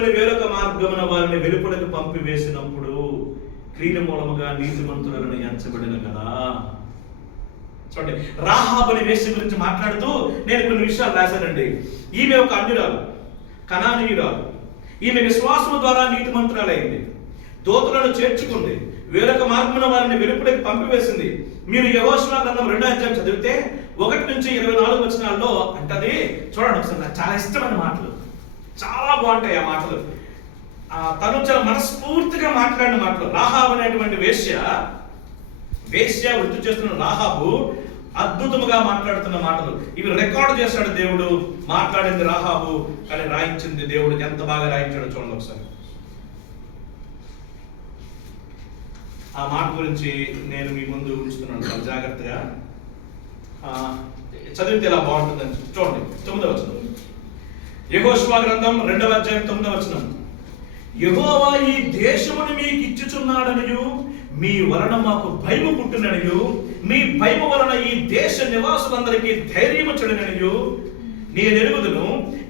చేసుకుని వేరొక మార్గమున వారిని వెలుపలకు పంపివేసినప్పుడు క్రియల మూలముగా నీతిమంతులను ఎంచబడిన కదా. చూడండి, రాహాబు అనే వేశ్య గురించి మాట్లాడుతూ నేను కొన్ని విషయాలు రాశానండి. ఈమె ఒక అన్యురాలు, కనానీయురాలు. ఈమె విశ్వాసము ద్వారా నీతిమంతురాలైంది. దూతలను చేర్చుకుంది, వేరొక మార్గమున వారిని వెలుపలికి పంపివేసింది. మీరు యెహోషువ గ్రంథం 2వ అధ్యాయం చదివితే 1 నుంచి 24 వచనాల్లో అంటది. చూడండి ఒకసారి, నాకు చాలా ఇష్టమైన మాటలు, చాలా బాగుంటాయి ఆ మాటలు. తను చాలా మనస్ఫూర్తిగా మాట్లాడిన మాటలు. రాహాబు అనేటువంటి వేశ్య వృత్తి చేస్తున్న రాహాబు అద్భుతముగా మాట్లాడుతున్న మాటలు. ఇవి రికార్డు చేశాడు దేవుడు. మాట్లాడింది రాహాబు, కానీ రాయించింది దేవుడు. ఎంత బాగా రాయించాడో చూడండి ఒకసారి. ఆ మాట గురించి నేను మీ ముందు ఉంచుతున్నాను చాలా జాగ్రత్తగా. చదివితే ఎలా బాగుంటుందని చూడండి. 9వ వచనం, యెహోషువ గ్రంథం 2వ అధ్యాయం 9వ వచనం. యెహోవా ఈ దేశమును మీకు ఇచ్చుచున్నాడనియు మీ వలన మాకు భయము పుట్టిననియు మీ భయము వలన ఈ దేశ నివాసులందరికీ ధైర్యము చెడిననియు నేను ఎరుగుదును.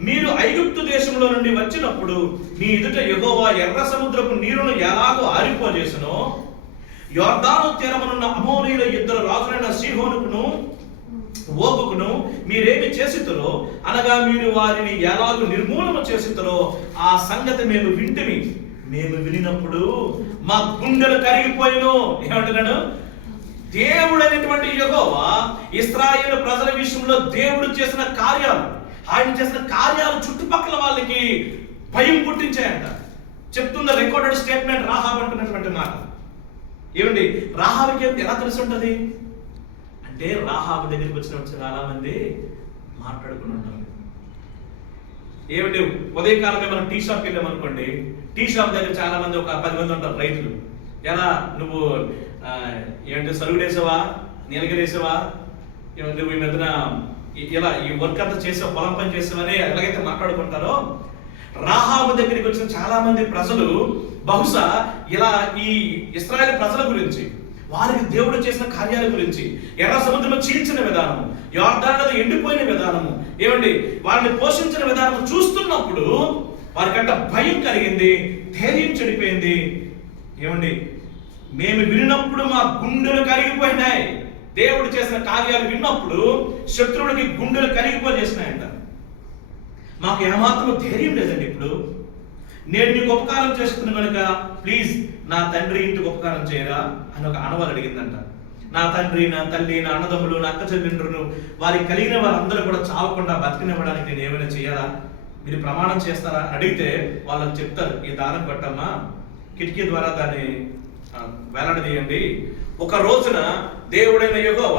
మీరు ఐగుప్తు దేశంలో నుండి వచ్చినప్పుడు మీ ఎదుట యెహోవా ఎర్ర సముద్రపు నీరును ఎలాగో ఆరిపోజేసెనో, యొర్దాను తీరమునున్న అమోరీయుల ఇద్దరు రాజులైన సీహోనుకును ఓగుకును మీరేమి చేసితురో, అనగా మీరు వారిని ఎలాగో నిర్మూలన చేసితురో ఆ సంగతి మేము వింటిమి. మేము వినినప్పుడు మా గుండెలు కరిగిపోయిను. ఏమంటున్నాడు? దేవుడు అనేటువంటి యెహోవా ఇశ్రాయేలు ప్రజల విషయంలో దేవుడు చేసిన కార్యాలు, ఆయన చేసిన కార్యాలు చుట్టుపక్కల వాళ్ళకి భయం పుట్టించాయంట. చెప్తున్న రికార్డెడ్ స్టేట్మెంట్ రాహాబు అంటున్నటువంటి మాట. ఏమండి, రాహాబుకి ఎలా తెలిసి ఉంటుంది అంటే, రాహాబు దగ్గరికి వచ్చిన చాలా మంది మాట్లాడుకుని ఉంటారు. ఏమిటి, ఉదయకాలమే మనం టీ షాప్కి వెళ్ళామనుకోండి, టీ షాప్ దగ్గర చాలా మంది ఒక 10 మంది ఉంటారు రైతులు. ఎలా నువ్వు ఏమంటే సరుగుడేసావా, నీలగిరేసావా, నువ్వు ఈ మధ్యన ఇలా ఈ వర్క్ అంతా చేసావు, పొలం పని చేసావని ఎలాగైతే మాట్లాడుకుంటారో, రాహాబు దగ్గరికి వచ్చిన చాలా మంది ప్రజలు బహుశా ఇలా ఈ ఇశ్రాయేలు ప్రజల గురించి, వారికి దేవుడు చేసిన కార్యాల గురించి, ఎర్ర సముద్రము చీల్చిన విధానము, యొర్దాను నది ఎండిపోయిన విధానము, ఏమండి వారిని పోషించిన విధానం చూస్తున్నప్పుడు వారికంట భయం కలిగింది, ధైర్యం చెడిపోయింది. ఏమండి, మేము విన్నప్పుడు మా గుండెలు కరిగిపోయినాయి. దేవుడు చేసిన కార్యాలు విన్నప్పుడు శత్రువులకి గుండెలు కరిగిపోజేసినాయంట. మాకు ఏమాత్రం ధైర్యం లేదండి. ఇప్పుడు నేను నీకు ఉపకారం చేస్తున్నాను కనుక ప్లీజ్ నా తండ్రి ఇంటికి ఉపకారం చేయరా అని ఒక ఆనవాళ్ళు అడిగిందంట. నా తండ్రి, నా తల్లి, నా అన్నదమ్ములు, నా అక్క చెల్లెండ్రును, వారికి కలిగిన వారందరూ కూడా చావకుండా బతికినివ్వడానికి నేను ఏమైనా చేయాలా, మీరు ప్రమాణం చేస్తారా అడిగితే వాళ్ళకి చెప్తారు, ఈ దారం కొట్టమ్మా, కిటికీ ద్వారా దాన్ని వేలాడదీయండి. ఒక రోజున దేవుడైన యెహోవా